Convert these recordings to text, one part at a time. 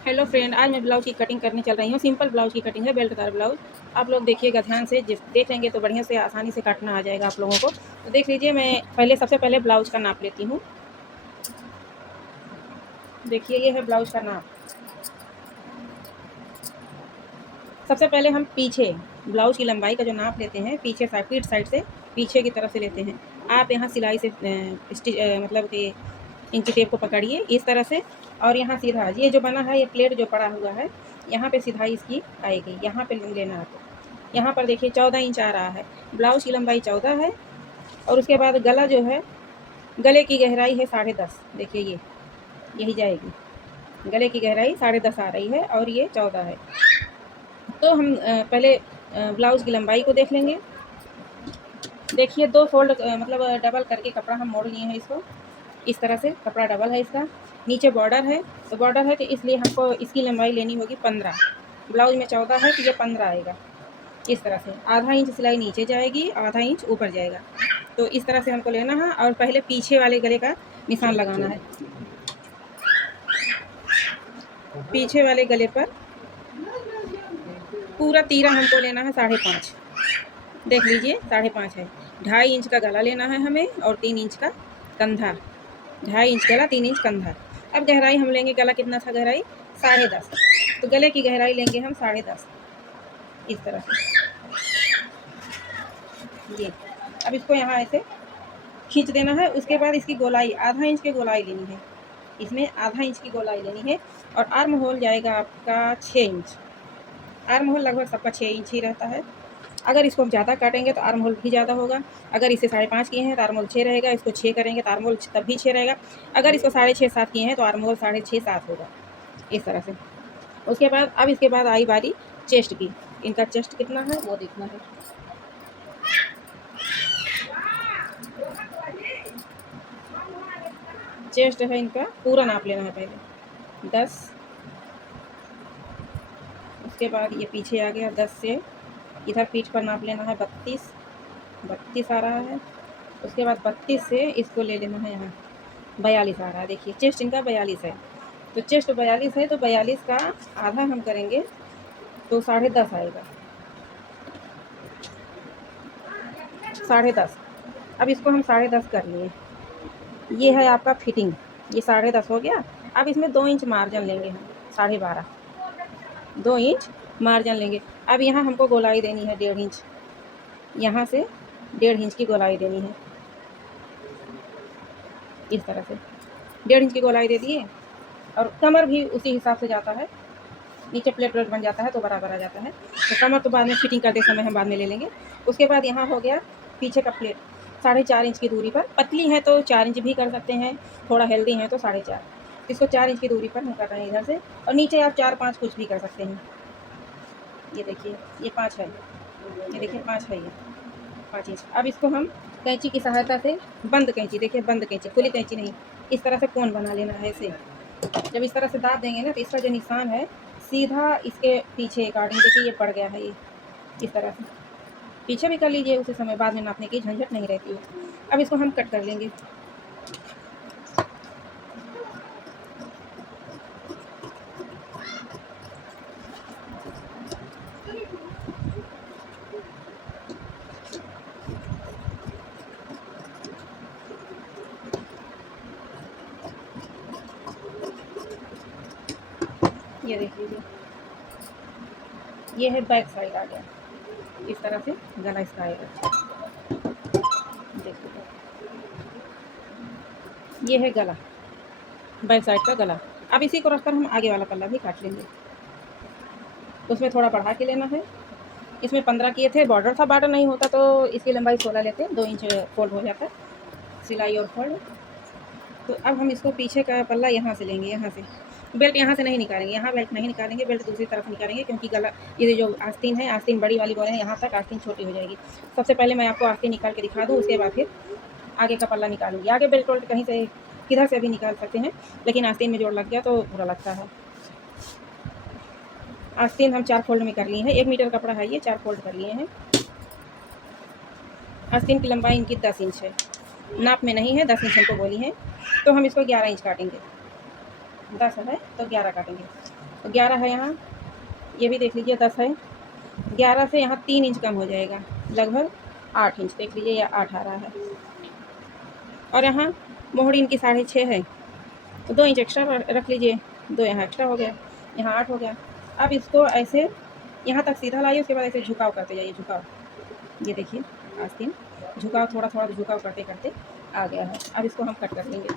Hello friend, आज मैं blouse की कटिंग करने चल रही हूँ। सिंपल ब्लाउज़ की कटिंग है, बेल्टदार ब्लाउज़। आप लोग देखिएगा ध्यान से, जिस देख लेंगे तो बढ़िया से आसानी से काटना आ जाएगा आप लोगों को। तो देख लीजिए, मैं सबसे पहले ब्लाउज़ का नाप लेती हूँ। देखिए, ये है ब्लाउज़ का नाप। सबसे पहले हम पीछे ब्लाउज़ की लंबाई का जो नाप लेते हैं, पीछे साइड, पीठ साइड से पीछे की तरफ से लेते हैं। आप यहाँ सिलाई से मतलब कि इंची टेप को पकड़िए इस तरह से, और यहाँ सीधा ये जो बना है, ये प्लेट जो पड़ा हुआ है, यहाँ पे सिधाई इसकी आएगी, यहाँ पे लेना है आपको। यहाँ पर देखिए 14 इंच आ रहा है। ब्लाउज़ की लंबाई 14 है, और उसके बाद गला जो है, गले की गहराई है 10.5। देखिए ये यही जाएगी, गले की गहराई 10.5 आ रही है, और ये 14 है। तो हम पहले ब्लाउज़ की लंबाई को देख लेंगे। देखिए 2 फोल्ड मतलब डबल करके कपड़ा हम मोड़ लिए हैं इसको। इस तरह से कपड़ा डबल है इसका। नीचे बॉर्डर है, तो बॉर्डर है तो इसलिए हमको इसकी लंबाई लेनी होगी 15। ब्लाउज़ में 14 है तो ये 15 आएगा। इस तरह से आधा इंच सिलाई नीचे जाएगी, आधा इंच ऊपर जाएगा। तो इस तरह से हमको लेना है, और पहले पीछे वाले गले का निशान लगाना है। पीछे वाले गले पर पूरा तीरा हमको लेना है 5.5। देख लीजिए 5.5 है। 2.5 इंच का गला लेना है हमें, और 3 इंच का कंधा। 2.5 इंच गला, 3 इंच कंधा। अब गहराई हम लेंगे, गला कितना था गहराई? 10.5। तो गले की गहराई लेंगे हम 10.5, इस तरह से। ये अब इसको यहाँ ऐसे खींच देना है। उसके बाद इसकी गोलाई आधा इंच की गोलाई लेनी है, इसमें आधा इंच की गोलाई लेनी है। और आर्म होल जाएगा आपका 6 इंच। आर्म होल लगभग सबका 6 इंच ही रहता है। अगर इसको हम ज़्यादा काटेंगे तो आर्म होल भी ज़्यादा होगा। अगर इसे 5.5 किए हैं तो आर्म होल 6 रहेगा। इसको 6 करेंगे तो आर्म होल तब भी 6 रहेगा। अगर इसको 6.5-7 किए हैं तो आर्म होल 6.5-7 होगा, इस तरह से। उसके बाद अब इसके बाद आई बारी चेस्ट की। इनका चेस्ट कितना है वो देखना है। चेस्ट है इनका, पूरा नाप लेना है पहले 10। उसके बाद ये पीछे आ गया 10 से इधर पीठ पर नाप लेना है 32 आ रहा है। उसके बाद 32 से इसको ले लेना है यहाँ 42 आ रहा है। देखिए चेस्ट इनका 42 है, तो चेस्ट 42 है, तो 42 का आधा हम करेंगे तो 10.5 आएगा। 10.5। अब इसको हम 10.5 कर लिए। ये है आपका फिटिंग, ये 10.5 हो गया। अब इसमें 2 इंच मार्जिन लेंगे हम, 12.5। 2 इंच मार्जिन लेंगे। अब यहाँ हमको गोलाई देनी है 1.5 इंच, यहाँ से 1.5 इंच की गोलाई देनी है, इस तरह से 1.5 इंच की गोलाई दे दिए। और कमर भी उसी हिसाब से जाता है, नीचे प्लेट वेट बन जाता है तो बराबर आ जाता है। तो कमर तो बाद में फिटिंग करते समय हम बाद में ले लेंगे। उसके बाद यहाँ हो गया पीछे का प्लेट 4.5 इंच की दूरी पर। पतली है तो 4 इंच भी कर सकते हैं, थोड़ा हेल्दी है तो 4.5। इसको 4 इंच की दूरी पर हम कर रहे हैं इधर से, और नीचे आप 4-5 कुछ भी कर सकते हैं। ये देखिए ये 5 है, ये देखिए 5 है, ये 5 इंच। अब इसको हम कैंची की सहायता से, बंद कैंची, देखिए बंद कैंची, खुली कैंची नहीं, इस तरह से कोन बना लेना है ऐसे। जब इस तरह से दाब देंगे ना, तो इसका जो निशान है सीधा इसके पीछे अकॉर्डिंग, देखिए ये पड़ गया है, ये इस तरह से। पीछे भी कर लीजिए, उसी समय बाद में नापने की झंझट नहीं रहती है। अब इसको हम कट कर लेंगे। ये देख लीजिए, ये है बैक साइड आ गया, इस तरह से गला इसका आएगा। देखिए ये है गला, बैक साइड का गला। अब इसी को रखकर हम आगे वाला पल्ला भी काट लेंगे। उसमें थोड़ा बढ़ा के लेना है। इसमें 15 किए थे, बॉर्डर था, बॉर्डर नहीं होता तो इसकी लंबाई 16 लेते, 2 इंच फोल्ड हो जाता है, सिलाई और फोल्ड। तो अब हम इसको पीछे का पल्ला यहाँ से लेंगे, यहाँ से बेल्ट यहाँ से नहीं निकालेंगे, यहाँ बेल्ट नहीं निकालेंगे, बेल्ट दूसरी तरफ निकालेंगे, क्योंकि गला ये जो आस्तीन है, आस्तीन बड़ी वाली बोल रहे हैं, यहाँ तक आस्तीन छोटी हो जाएगी। सबसे पहले मैं आपको आस्तीन निकाल के दिखा दूँ, उसके बाद फिर आगे का पल्ला निकालूंगी। आगे बेल्ट वेल्ट कहीं से किधर से भी निकाल सकते हैं, लेकिन आस्तीन में जोड़ लग गया तो बुरा लगता है। आस्तीन हम 4 फोल्ड में कर लिए हैं, 1 मीटर कपड़ा है, ये 4 फोल्ड कर लिए हैं। आस्तीन की लंबाई इनकी 10 इंच है, नाप में नहीं है, 10 इंच हमको बोली है। तो हम इसको 11 इंच काटेंगे, 10 है तो 11 काटेंगे। तो 11 है यहाँ, ये भी देख लीजिए 10 है। 11 से यहाँ 3 इंच कम हो जाएगा, लगभग 8 इंच देख लीजिए, या 8 आ रहा है। और यहाँ मोहरी इनकी 6.5 है, तो 2 इंच एक्स्ट्रा रख लीजिए, 2 यहाँ एक्स्ट्रा हो गया, यहाँ 8 हो गया। अब इसको ऐसे यहाँ तक सीधा लाइए, उसके बाद ऐसे झुकाव करते जाइए, झुकाव, ये देखिए आस्तीन झुकाव, थोड़ा थोड़ा झुकाव करते करते आ गया है। अब इसको हम कट कर लेंगे।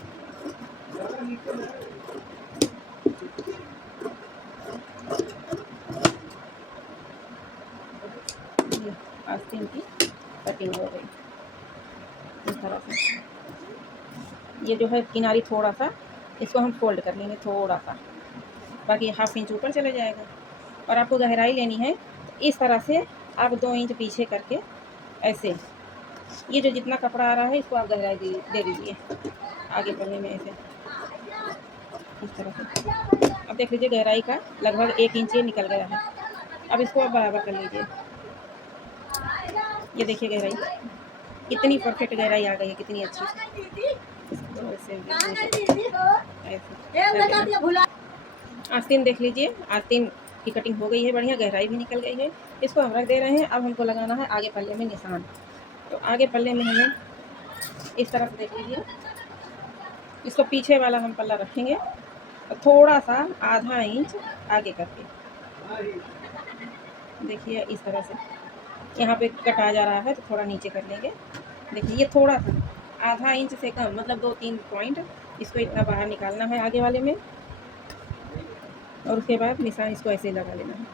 ये आस्तीन की कटिंग हो गई इस तरह से। ये जो है किनारी थोड़ा सा इसको हम फोल्ड कर लेंगे थोड़ा सा, बाकी 1/2 इंच ऊपर चले जाएगा। और आपको गहराई लेनी है तो इस तरह से आप 2 इंच पीछे करके ऐसे, ये जो जितना कपड़ा आ रहा है इसको आप गहराई दे दीजिए आगे पल्ले में, ऐसे इस तरह से। अब देख लीजिए गहराई का लगभग 1 इंच ये निकल गया है। अब इसको आप बराबर कर लीजिए, ये देखिए गहराई कितनी परफेक्ट गहराई आ गई है, कितनी अच्छी आस्तीन देख लीजिए, आस्तीन की कटिंग हो गई है बढ़िया, गहराई भी निकल गई है। इसको हम रख दे रहे हैं। अब हमको लगाना है आगे पल्ले में निशान। तो आगे पल्ले में हमें इस तरह से देख लीजिए, इसको पीछे वाला हम पल्ला रखेंगे और थोड़ा सा 1/2 इंच आगे करके, देखिए इस तरह से। यहाँ पे कट आ जा रहा है तो थोड़ा नीचे कर लेंगे, देखिए ये थोड़ा सा 1/2 इंच से कम, मतलब 2-3 पॉइंट इसको इतना बाहर निकालना है आगे वाले में। और उसके बाद निशान इसको ऐसे लगा लेना है।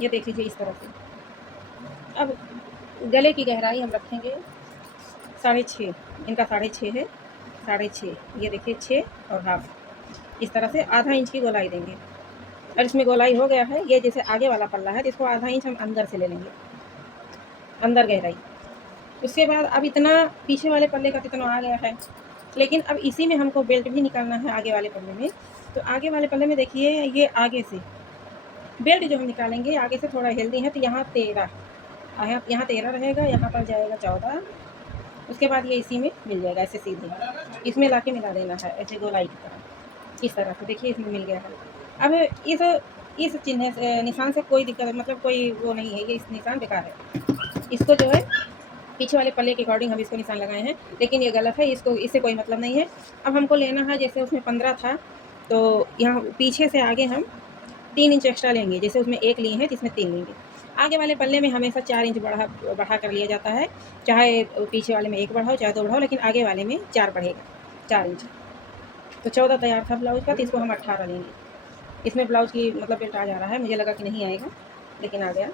ये देख लीजिए इस तरह से। अब गले की गहराई हम रखेंगे 6.5, इनका 6.5 है, 6.5, ये देखिए 6 और हाफ, इस तरह से 1/2 इंच की गोलाई देंगे। और इसमें गोलाई हो गया है, ये जैसे आगे वाला पल्ला है तो इसको 1/2 इंच हम अंदर से ले लेंगे, अंदर गहराई। उसके बाद अब इतना पीछे वाले पल्ले का कितना आ गया है, लेकिन अब इसी में हमको बेल्ट भी निकालना है आगे वाले पल्ले में। तो आगे वाले पल्ले में देखिए ये आगे से बेल्ट जो हम निकालेंगे आगे से थोड़ा हेल्दी है, तो यहाँ 13, यहाँ 13 रहेगा, यहाँ पर जाएगा 14। उसके बाद ये इसी में मिल जाएगा ऐसे सीधे, इसमें लाके मिला देना है ऐसे गोलाई की तरह, इस तरह से। देखिए इसमें मिल गया है। अब इस चिन्ह से, निशान से कोई दिक्कत, मतलब कोई वो नहीं है, ये इस निशान बेकार है। इसको जो है पीछे वाले पल्ले के अकॉर्डिंग हम इसको निशान लगाए हैं, लेकिन ये गलत है, इसको इससे कोई मतलब नहीं है। अब हमको लेना है, जैसे उसमें 15 था तो यहाँ पीछे से आगे हम 3 इंच एक्स्ट्रा लेंगे, जैसे उसमें 1 लिए हैं तो इसमें 3 लेंगे। आगे वाले पल्ले में हमेशा 4 इंच बढ़ा कर लिया जाता है, चाहे पीछे वाले में 1 बढ़ाओ चाहे 2 बढ़ाओ, लेकिन आगे वाले में 4 बढ़ेगा, 4 इंच। तो 14 तैयार था ब्लाउज का, तो इसको हम 18 लेंगे। इसमें ब्लाउज की मतलब बेल्ट आ जा रहा है, मुझे लगा कि नहीं आएगा लेकिन आ गया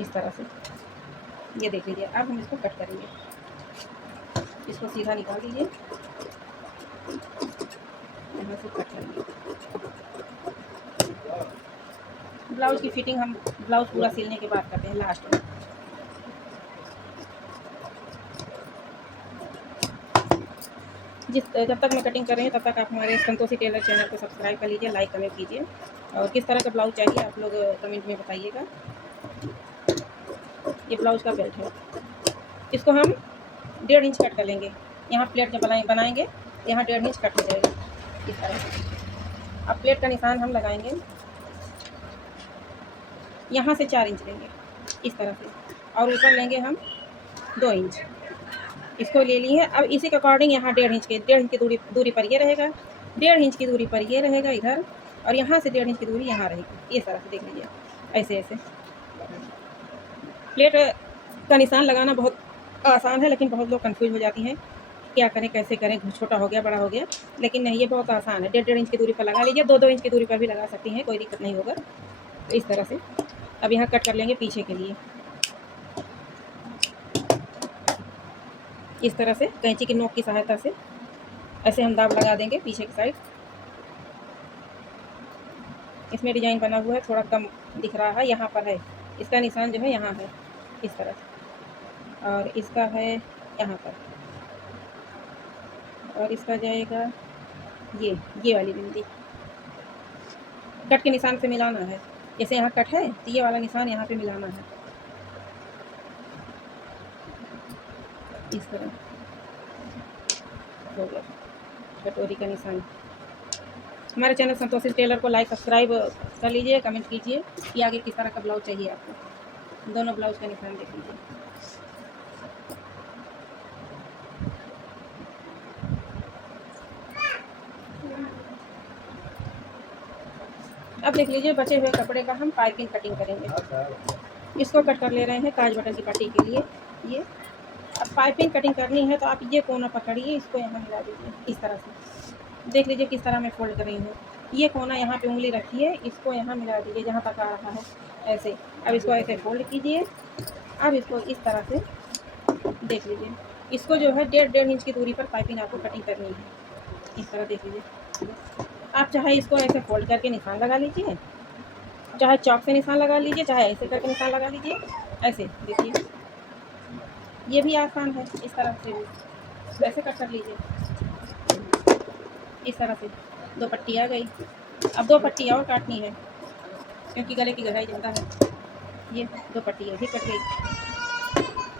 इस तरह से। ये देख लीजिए। अब हम इसको कट करेंगे, इसको सीधा निकाल दीजिए, यहाँ से कट करेंगे। ब्लाउज की फिटिंग हम ब्लाउज पूरा सिलने के बाद करते हैं लास्ट में। जब तक मैं कटिंग कर रही हूँ तब तक आप हमारे संतोषी टेलर चैनल को सब्सक्राइब कर लीजिए, लाइक कमेंट कीजिए, और किस तरह का ब्लाउज चाहिए आप लोग कमेंट में बताइएगा। ये ब्लाउज का बेल्ट है, इसको हम 1.5 इंच कट कर लेंगे। यहाँ प्लेट जब बनाएंगे यहाँ 1.5 इंच कट हो जाएगा इस तरह से। अब प्लेट का निशान हम लगाएंगे, यहाँ से 4 इंच लेंगे इस तरह से, और ऊपर लेंगे हम 2 इंच, इसको ले लिए। अब इसी के अकॉर्डिंग यहाँ 1.5 इंच की दूरी पर ये रहेगा, 1.5 इंच की दूरी पर ये रहेगा इधर, और यहाँ से 1.5 इंच की दूरी यहाँ रहेगी, इस तरह से। देख लीजिए ऐसे ऐसे। प्लेट का निशान लगाना बहुत आसान है, लेकिन बहुत लोग कंफ्यूज हो जाती हैं, क्या करें कैसे करें, छोटा हो गया बड़ा हो गया, लेकिन नहीं, ये बहुत आसान है। 1.5 इंच की दूरी पर लगा लीजिए, 2-2 इंच की दूरी पर भी लगा सकती हैं, कोई दिक्कत नहीं होगा। तो इस तरह से अब यहाँ कट कर लेंगे पीछे के लिए, इस तरह से कैंची की नोक की सहायता से ऐसे हम दाब लगा देंगे पीछे की साइड। इसमें डिजाइन बना हुआ है, थोड़ा कम दिख रहा है, यहाँ पर है इसका निशान जो है, यहाँ है इस तरह से, और इसका है यहाँ पर, और इसका जाएगा ये वाली बिंदी। कट के निशान से मिलाना है, जैसे यहाँ कट है तो ये वाला निशान यहाँ पे मिलाना है, इस तरह हो गया कटोरी का निशान। हमारे चैनल संतोषी टेलर को लाइक सब्सक्राइब कर लीजिए, कमेंट कीजिए कि आगे किस तरह का ब्लाउज चाहिए आपको। दोनों ब्लाउज का निशान देख लीजिए। अब देख लीजिए बचे हुए कपड़े का हम पाइपिंग कटिंग करेंगे। इसको कट कर ले रहे हैं काज बटन की पट्टी के लिए। ये अब पाइपिंग कटिंग करनी है तो आप ये कोना पकड़िए, इसको यहाँ मिला दीजिए इस तरह से। देख लीजिए किस तरह मैं फोल्ड कर रही हूँ। ये कोना यहाँ पे उंगली रखिए, इसको यहाँ मिला दीजिए जहाँ तक आ रहा है ऐसे। अब इसको ऐसे फोल्ड कीजिए। अब इसको इस तरह से देख लीजिए। इसको जो है 1.5 इंच की दूरी पर पाइपिंग आपको कटिंग करनी है। इस तरह देख लीजिए। आप चाहे इसको ऐसे फोल्ड करके निशान लगा लीजिए, चाहे चॉक से निशान लगा लीजिए, चाहे ऐसे करके निशान लगा लीजिए। ऐसे देखिए ये भी आसान है। इस तरह से भी ऐसे कर लीजिए। इस तरह से 2 पट्टी आ गई। अब 2 पट्टी और काटनी है क्योंकि गले की गहराई ज़्यादा है। ये 2 पट्टी अभी कट गई।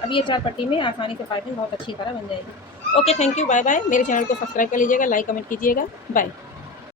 अब ये 4 पट्टी में आसानी से पाइपिंग बहुत अच्छी तरह बन जाएगी। Okay, thank you, bye bye. मेरे चैनल को सब्सक्राइब कर लीजिएगा, लाइक कमेंट कीजिएगा। बाय।